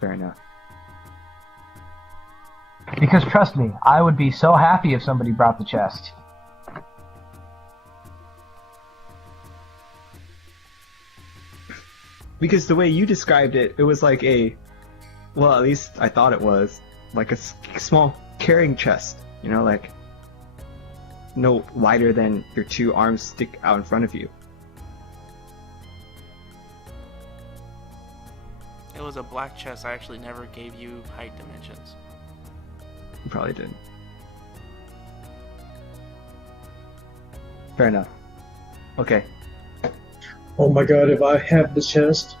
Fair enough. Because trust me, I would be so happy if somebody brought the chest. Because the way you described it, it was like well, at least I thought it was, like a small carrying chest, you know, like no wider than your two arms stick out in front of you. It was a black chest. I actually never gave you height dimensions. You probably didn't. Fair enough. Okay. Oh my god, if I have the chest,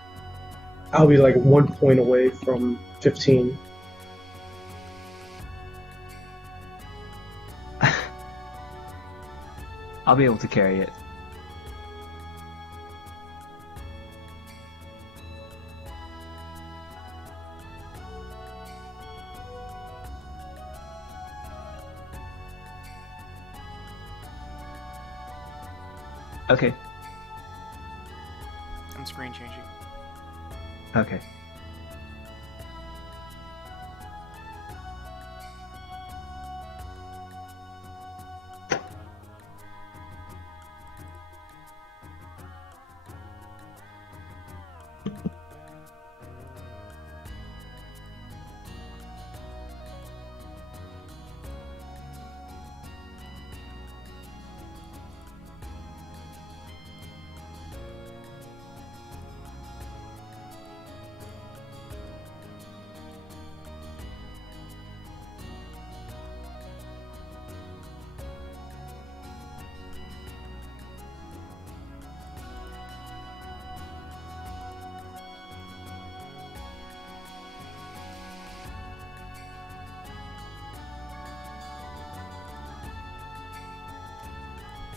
I'll be like 1 point away from 15. I'll be able to carry it. Okay. I'm screen changing. Okay.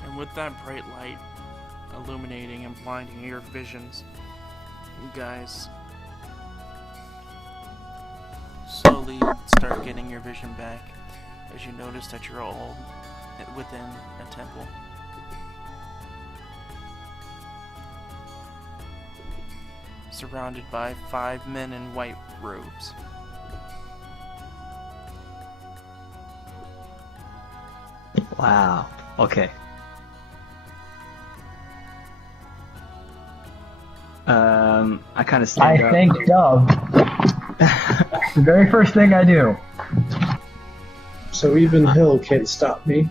And with that bright light illuminating and blinding your visions, you guys slowly start getting your vision back as you notice that you're all within a temple. Surrounded by 5 men in white robes. Wow. Okay. I kind of stand up. I thank Dove. That's the very first thing I do. So even Hill can't stop me.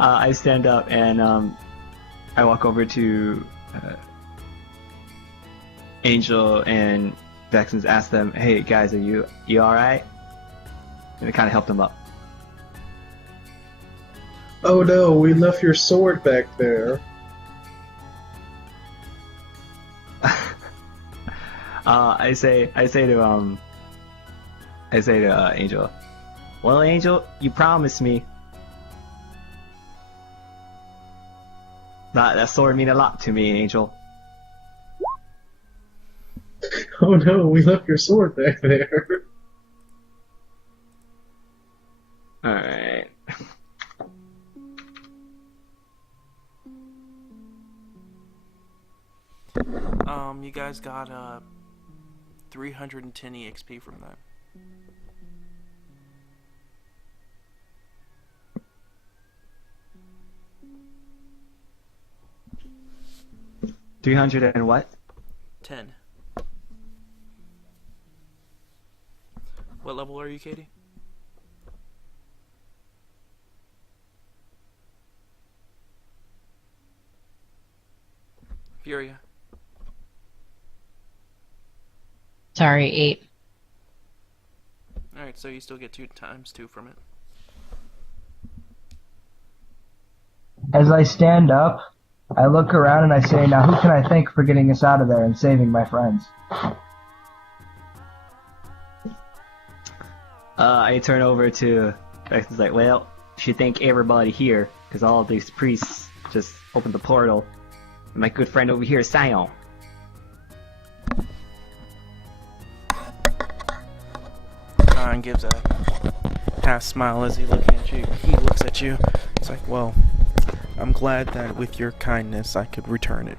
I stand up and I walk over to Angel and Vex and ask them, "Hey guys, are you all right?" And I kind of help them up. Oh no, we left your sword back there. I say to Angel, "Well, Angel, you promised me. That sword mean a lot to me, Angel." Oh no, we left your sword back there. Alright. You guys got 310 EXP from that. $300 and what? 10. What level are you, Katie? Furia. Sorry, 8. Alright, so you still get 2 times 2 from it. As I stand up, I look around and I say, now who can I thank for getting us out of there and saving my friends? I turn over to Vex and like, well, you should thank everybody here, because all of these priests just opened the portal. And my good friend over here, Sion. Khan gives a half smile as he looks at you. It's like, well, I'm glad that with your kindness I could return it.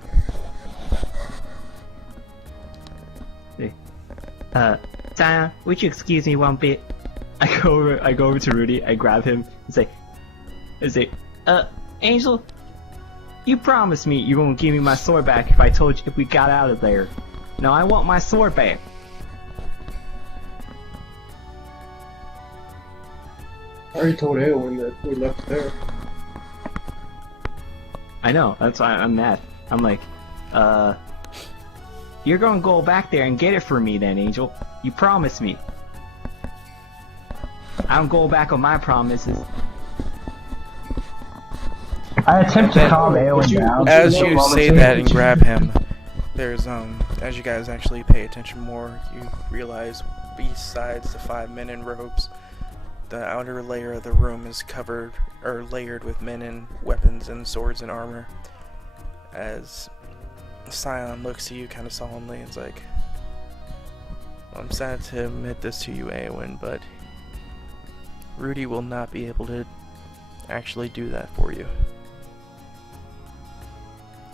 Zion, would you excuse me one bit? I go over to Rudy, I grab him and say, Angel, you promised me you won't give me my sword back if we got out of there. No, I want my sword back. I already told Eowyn that we left there. I know, that's why I'm mad. I'm like, you're gonna go back there and get it for me then, Angel. You promised me. I don't go back on my promises. I attempt to calm Eowyn down. As you say that and grab him, there's as you guys actually pay attention more, you realize besides the 5 men in robes, the outer layer of the room is covered or layered with men in weapons and swords and armor. As Scion looks at you kind of solemnly and is like, I'm sad to admit this to you, Eowyn, but Rudy will not be able to actually do that for you.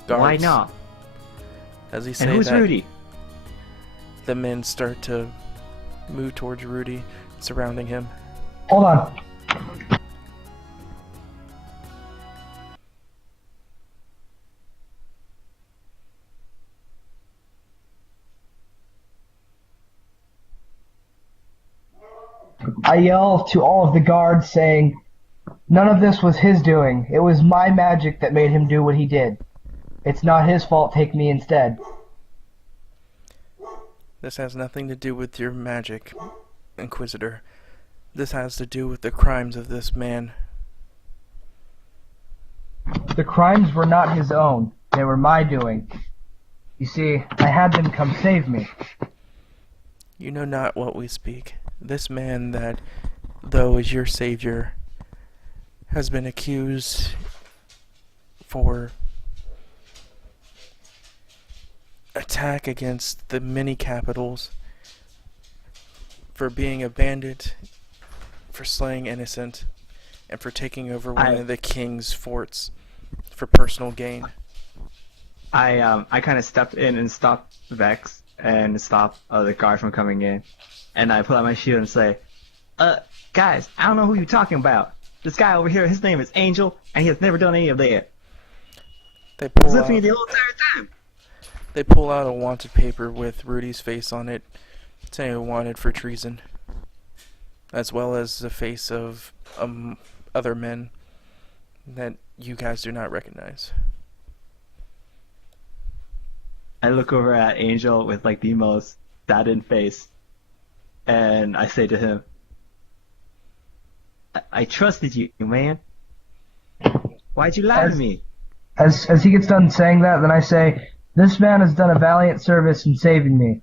Guards, why not? As he say And who's that, Rudy? the men start to move towards Rudy, surrounding him. Hold on. I yell to all of the guards saying, none of this was his doing. It was my magic that made him do what he did. It's not his fault, take me instead. This has nothing to do with your magic, Inquisitor. This has to do with the crimes of this man. The crimes were not his own. They were my doing. You see, I had them come save me. You know not what we speak. This man that, though is your savior, has been accused for attack against the many capitals, for being a bandit, for slaying innocent, and for taking over one of the king's forts for personal gain. I kind of stepped in and stopped Vex and stopped the guard from coming in. And I pull out my shield and say, guys, I don't know who you're talking about. This guy over here, his name is Angel, and he has never done any of that. They He's pull with me out, the whole entire time. they pull out a wanted paper with Rudy's face on it, saying wanted for treason, as well as the face of other men that you guys do not recognize. I look over at Angel with like the most saddened face, and I say to him, I trusted you, man. Why'd you lie to me? As he gets done saying that, then I say, this man has done a valiant service in saving me.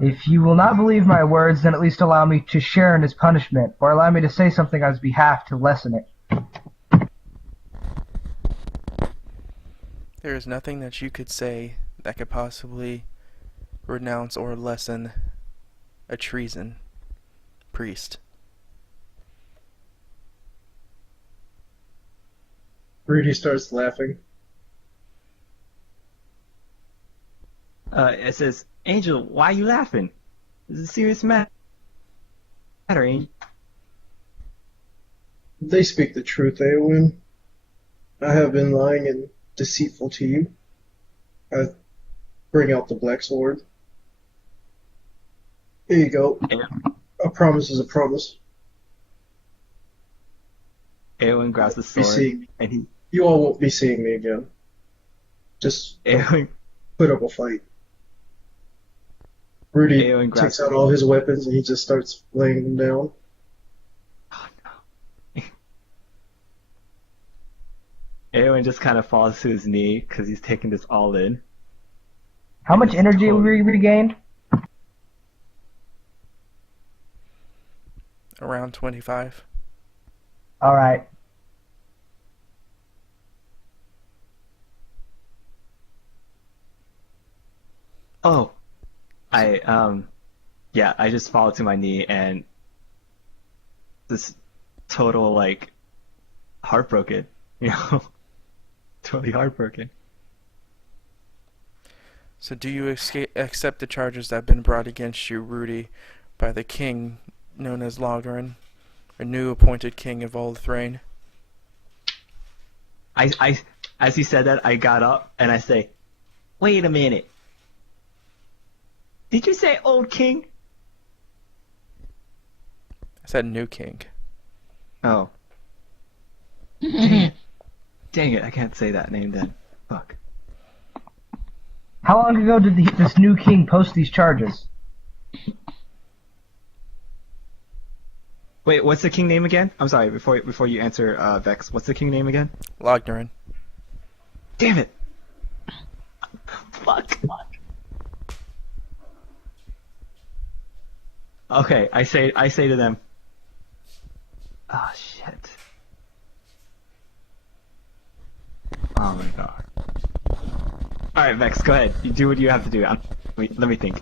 If you will not believe my words, then at least allow me to share in his punishment, or allow me to say something on his behalf to lessen it. There is nothing that you could say that could possibly renounce or lessen a treason priest. Rudy starts laughing. It says, Angel, why are you laughing? This is a serious matter, Angel. They speak the truth, Eowyn. I have been lying and deceitful to you. I bring out the black sword. Here you go. Yeah. A promise is a promise. Eowyn grabs the Be sword, seeing me. and You all won't be seeing me again. Just Eowyn put up a fight. Rudy Eowyn grabs takes out all his weapons and he just starts laying them down. Oh no. Eowyn just kind of falls to his knee because he's taking this all in. How much energy have we regained? Around 25. Alright. Oh, I just fall to my knee and this total like heartbroken, you know, totally heartbroken. So do you accept the charges that have been brought against you, Rudy, by the king known as Logrin, a new appointed king of all Thrain? As he said that, I got up and I say, "Wait a minute. Did you say old king?" I said new king. Oh. Dang it, I can't say that name then. Fuck. How long ago did this new king post these charges? Wait, what's the king name again? I'm sorry, before you answer, Vex, what's the king name again? Logrin. Damn it! Fuck. Okay, I say to them. Oh shit. Oh my god. Alright, Vex, go ahead. You do what you have to do. Let me think.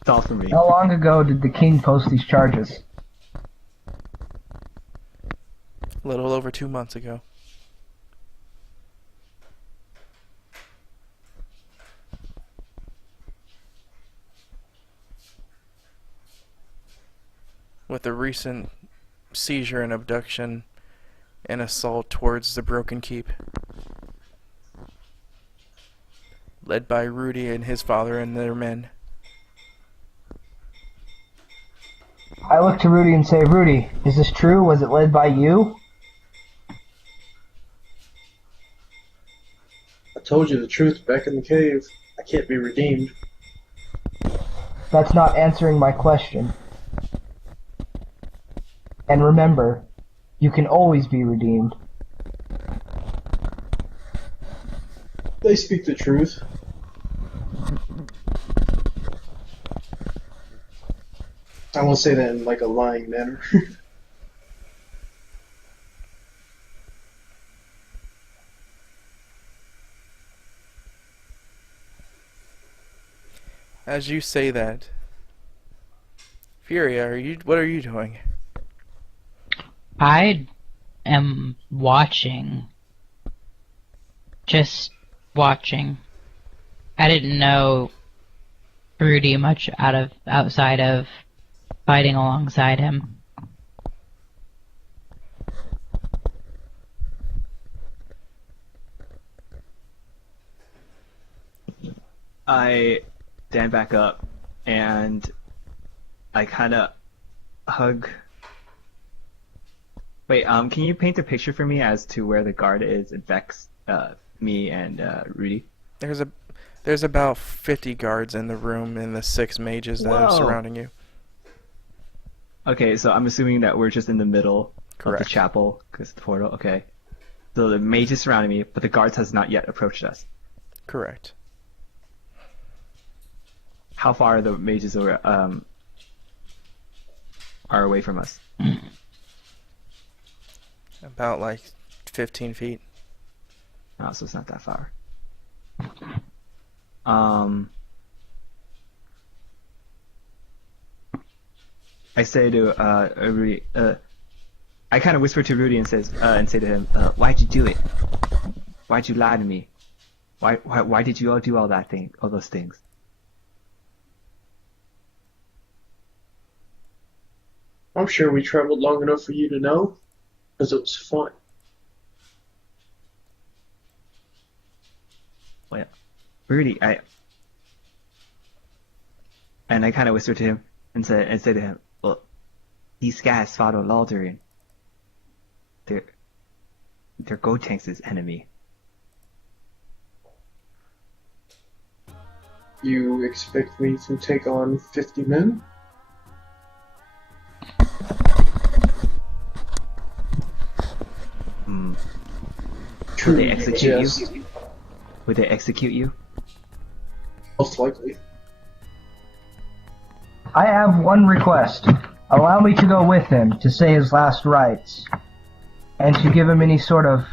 It's all for me. How long ago did the king post these charges? A little over 2 months ago. With the recent seizure and abduction and assault towards the Broken Keep, led by Rudy and his father and their men. I look to Rudy and say, Rudy, is this true? Was it led by you? I told you the truth back in the cave. I can't be redeemed. That's not answering my question. And remember, you can always be redeemed. They speak the truth. I won't say that in like a lying manner. As you say that, Furia, what are you doing? I am watching. Just watching. I didn't know Rudy much outside of fighting alongside him. I stand back up and I kind of hug. Wait, can you paint a picture for me as to where the guard is? It Vex, me, and Rudy. There's about 50 guards in the room and the 6 mages that are surrounding you. Okay, so I'm assuming that we're just in the middle Correct. of the chapel, because the portal. Okay, so the mage is surrounding me, but the guards has not yet approached us. Correct. How far are the mages are away from us? About like 15 feet. Oh, so it's not that far. I say to Rudy, I kind of whisper to Rudy and say to him, "Why'd you do it? Why'd you lie to me? Why did you all do all those things?" I'm sure we traveled long enough for you to know, because it was fun. Well, Rudy, I kind of whisper to him and say to him, "Well, these guys fought a Laldarian. They're Gotenks' enemy." You expect me to take on 50 men? Will they execute yes. you? Would they execute you? Most likely. I have one request. Allow me to go with him to say his last rites, and to give him any sort of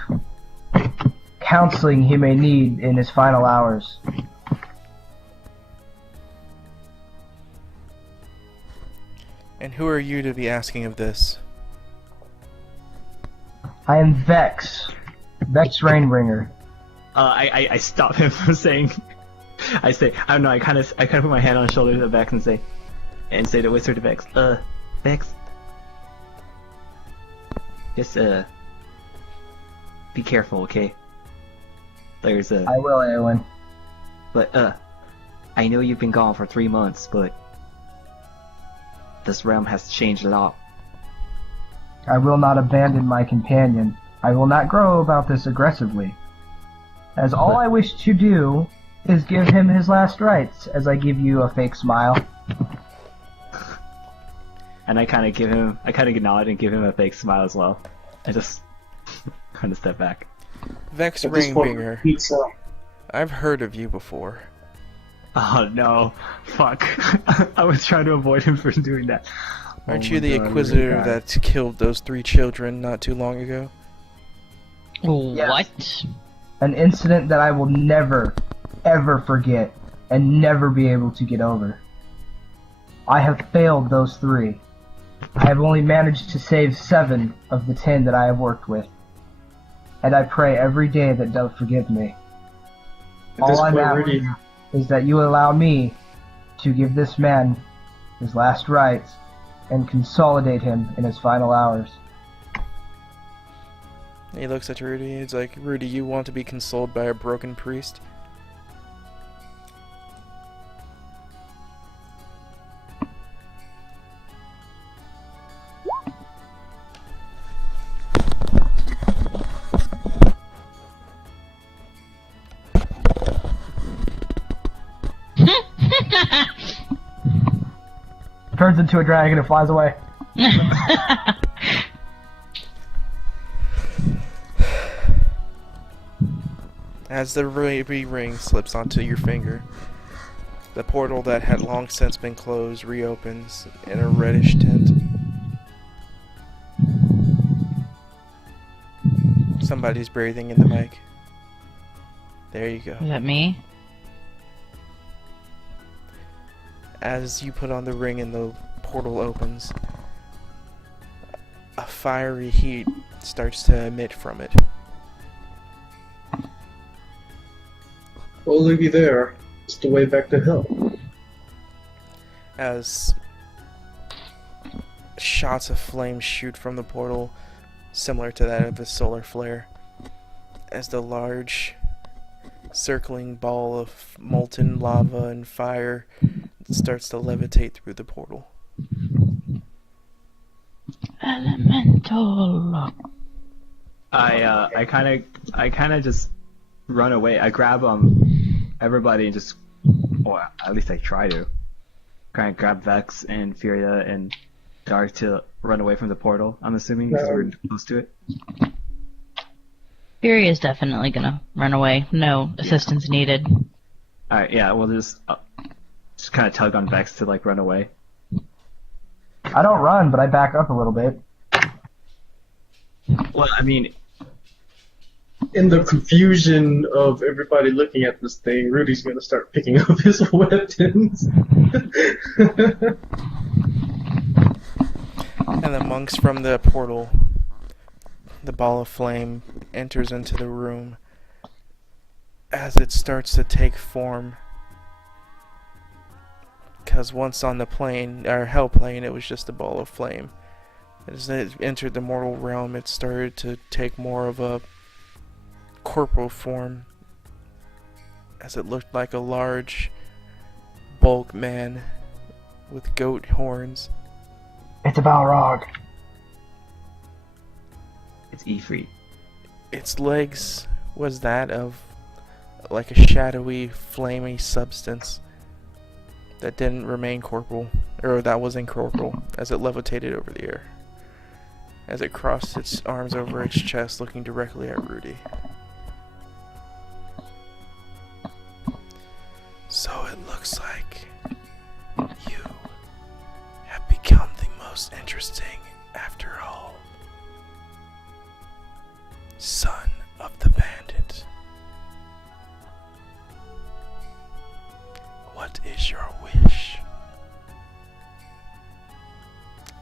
counseling he may need in his final hours. And who are you to be asking of this? I am Vex Rainbringer. I stop him from saying I say, I don't know. I kind of put my hand on the shoulder of Vex and say to whisper to Vex, Vex, just be careful, okay? There's a. I will, Eowyn. But I know you've been gone for 3 months, but this realm has changed a lot. I will not abandon my companion. I will not grow about this aggressively. As all I wish to do is give him his last rites, as I give you a fake smile. And I kind of nod and give him a fake smile as well. I just kind of step back. Vex At this point, Ringbringer, pizza. I've heard of you before. Oh no, fuck! I was trying to avoid him from doing that. Aren't Oh you my the God, Inquisitor really bad. that killed those 3 children not too long ago? What? An incident that I will never, ever forget, and never be able to get over. I have failed those 3. I have only managed to save 7 of the 10 that I have worked with. And I pray every day that they'll forgive me. At this All I'm point, asking Rudy, is that you allow me to give this man his last rites and consolidate him in his final hours. He looks at Rudy. He's like, Rudy, you want to be consoled by a broken priest? Turns into a dragon and flies away. As the ruby ring slips onto your finger, the portal that had long since been closed reopens in a reddish tint. Somebody's breathing in the mic. There you go. Is that me? As you put on the ring and the portal opens, a fiery heat starts to emit from it. well, looky there. It's the way back to hell. As shots of flame shoot from the portal, similar to that of a solar flare, as the large circling ball of molten lava and fire starts to levitate through the portal. Elemental. I kind of just run away. I grab everybody and just, or at least I try to, kind of grab Vex and Furia and Dark to run away from the portal. I'm assuming because we're close to it. Fury is definitely gonna run away. No assistance needed. Alright, yeah, we'll just kind of tug on Vex to like run away. I don't run, but I back up a little bit. Well, I mean, In the confusion of everybody looking at this thing, Rudy's gonna start picking up his weapons. And the monks from the portal, the ball of flame, enters into the room. As it starts to take form, because once on the plane, or hell plane, it was just a ball of flame. As it entered the mortal realm, it started to take more of a corporal form, as it looked like a large bulk man with goat horns. It's a Balrog. it's Ifrit. Its legs was that of like a shadowy, flamey substance that didn't remain corporal, or that was incorporeal, as it levitated over the air. As it crossed its arms over its chest, looking directly at Rudy. So it looks like you have become the most interesting after all. Son of the bandit. What is your wish?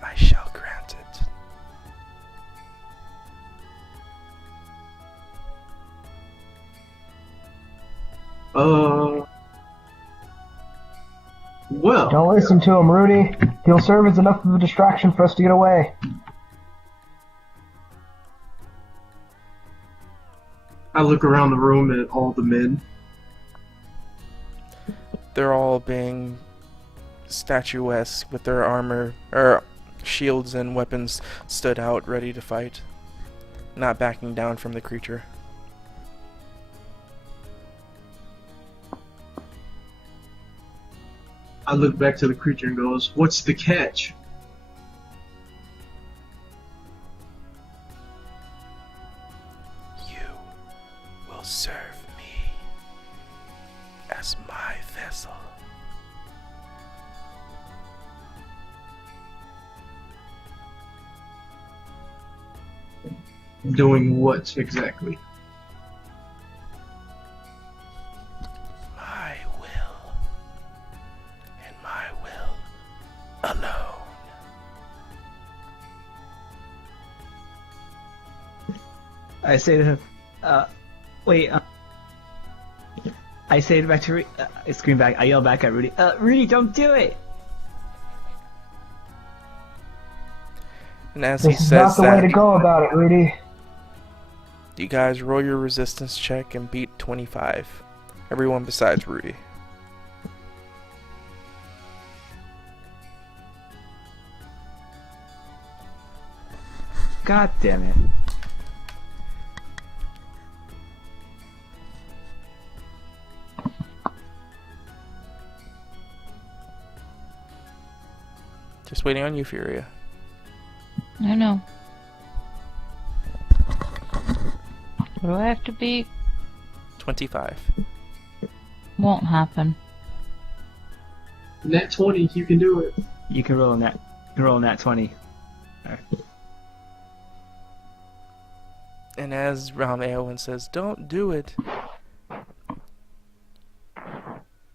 I shall grant it. Well, Don't listen to him, Rudy. He'll serve as enough of a distraction for us to get away. I look around the room at all the men. They're all being statuesque with their armor, or shields and weapons stood out, ready to fight, not backing down from the creature. I look back to the creature and goes, "What's the catch?" You will serve me as my vessel. Doing what exactly? My will, and my will alone. I say to him, wait, I say back to Rudy, I scream back, I yell back at Rudy, Rudy, don't do it! And as he This is says not the way to that, go about it, Rudy. you guys roll your resistance check and beat 25. Everyone besides Rudy. God damn it. Just waiting on you, Furia. I know. What do I have to beat? 25. Won't happen. Nat 20, you can do it. You can roll a nat 20. Alright. And as Eowyn says, don't do it,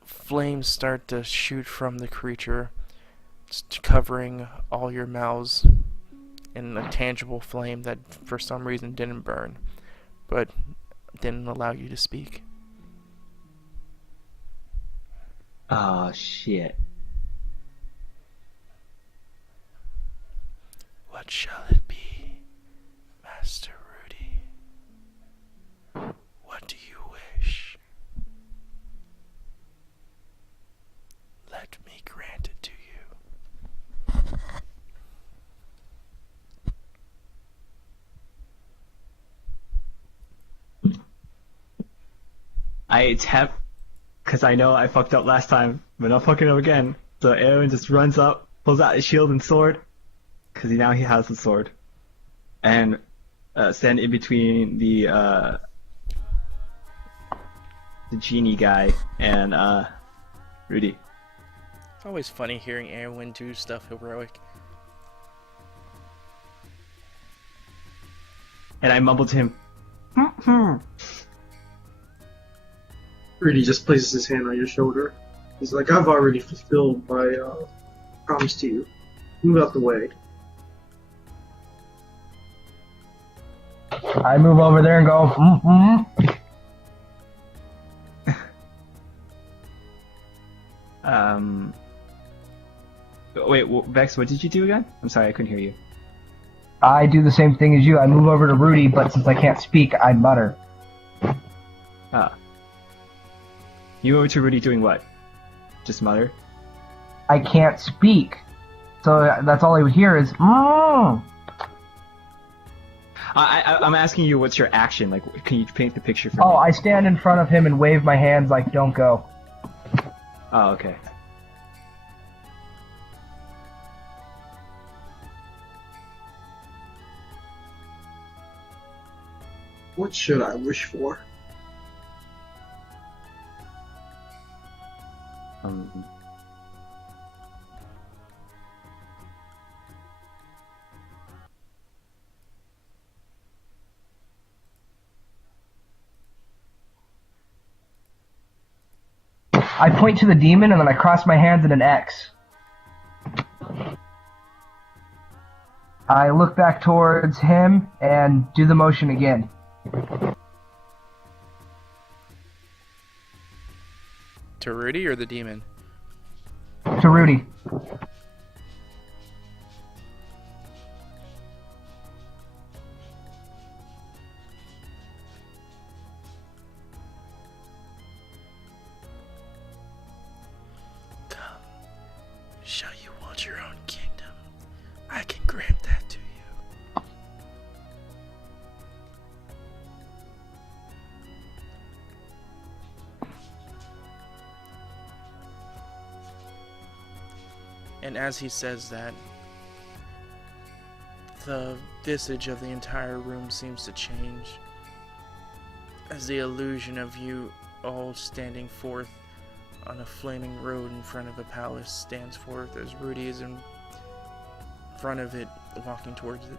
flames start to shoot from the creature, covering all your mouths in a tangible flame that for some reason didn't burn, but didn't allow you to speak. Oh shit. What shall it be, Master Rudy? What do you wish? Let me grant it to you. I tap, because I know I fucked up last time, but I'm fucking up again. So Aaron just runs up, pulls out his shield and sword, because now he has the sword, and stand in between the genie guy and Rudy. It's always funny hearing Eowyn do stuff heroic. And I mumble to him, Rudy just places his hand on your shoulder. He's like, "I've already fulfilled my promise to you. Move out the way." I move over there and go, Wait, Vex, what did you do again? I'm sorry, I couldn't hear you. I do the same thing as you. I move over to Rudy, but since I can't speak, I mutter. You over to Rudy doing what? Just mutter? I can't speak. So that's all I would hear is, I'm asking you, what's your action? Like, can you paint the picture for me? Oh, I stand in front of him and wave my hands like, don't go. Oh, okay. What should I wish for? I point to the demon and then I cross my hands in an X. I look back towards him and do the motion again. To Rudy or the demon? To Rudy. Shall you want your own kingdom? I can grant that to you. And as he says that, the visage of the entire room seems to change, as the illusion of you all standing forth on a flaming road in front of a palace stands forth as Rudy is in front of it, walking towards it.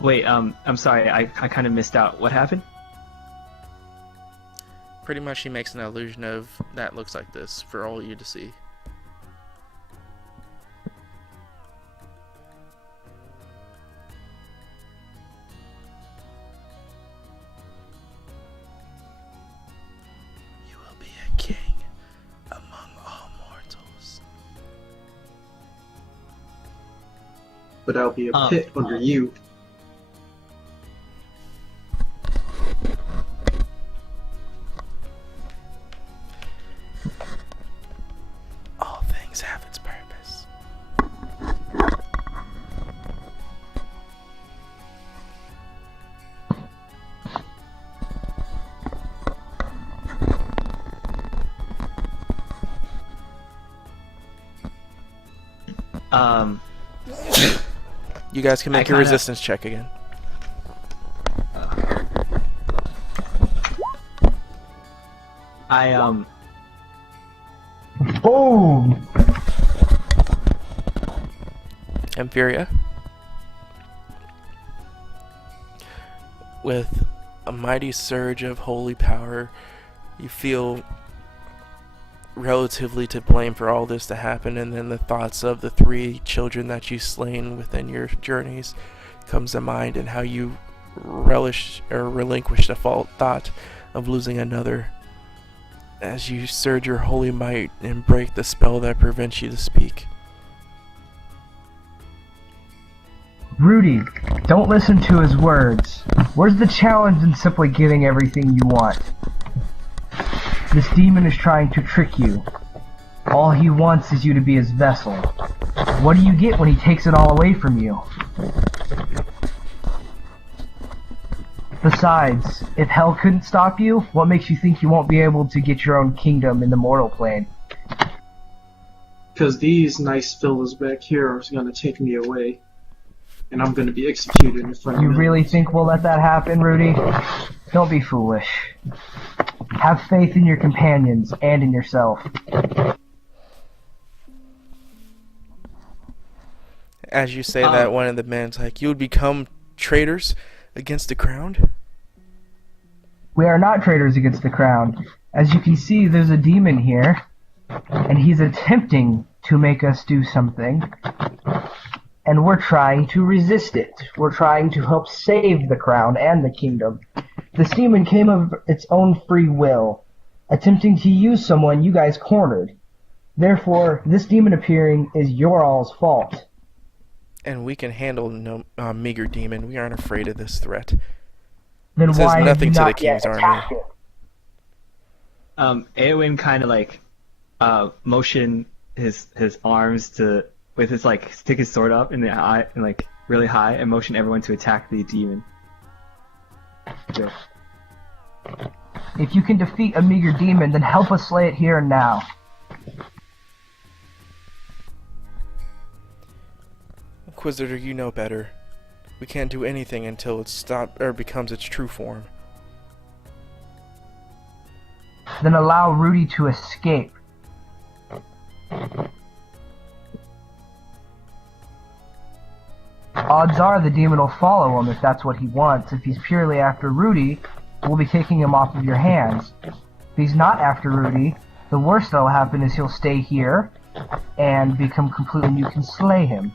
Wait, I'm sorry, I kind of missed out. What happened? Pretty much he makes an illusion of that looks like this for all you to see. You will be a king among all mortals. But I'll be a pit under you. All things have its purpose. You guys can make your resistance check again. Boom! Amphiria, with a mighty surge of holy power, you feel relatively to blame for all this to happen, and then the thoughts of the 3 children that you slain within your journeys comes to mind, and how you relish or relinquish the thought of losing another, as you surge your holy might and break the spell that prevents you to speak. Rudy, don't listen to his words. Where's the challenge in simply getting everything you want? This demon is trying to trick you. All he wants is you to be his vessel. What do you get when he takes it all away from you? Besides, if hell couldn't stop you, what makes you think you won't be able to get your own kingdom in the mortal plane? Because these nice fellas back here are going to take me away. And I'm going to be executed in front of You them. really think we'll let that happen, Rudy? Don't be foolish. Have faith in your companions and in yourself. As you say that, one of the men's like, you would become traitors against the crown? We are not traitors against the crown. As you can see, there's a demon here, and he's attempting to make us do something, and we're trying to resist it. We're trying to help save the crown and the kingdom. This demon came of its own free will, attempting to use someone you guys cornered. Therefore, this demon appearing is your all's fault. And we can handle no meager demon. We aren't afraid of this threat. Then It says why have nothing you to the not yet king's army. attacked it? Eowyn kind of like motion his arms to with his like stick his sword up in the eye and like really high and motion everyone to attack the demon. Yeah. If you can defeat a meager demon, then help us slay it here and now. Inquisitor, you know better. We can't do anything until it becomes its true form. Then allow Rudy to escape. Odds are the demon will follow him if that's what he wants. If he's purely after Rudy, we'll be taking him off of your hands. If he's not after Rudy, the worst that'll happen is he'll stay here and become completely, and you can slay him.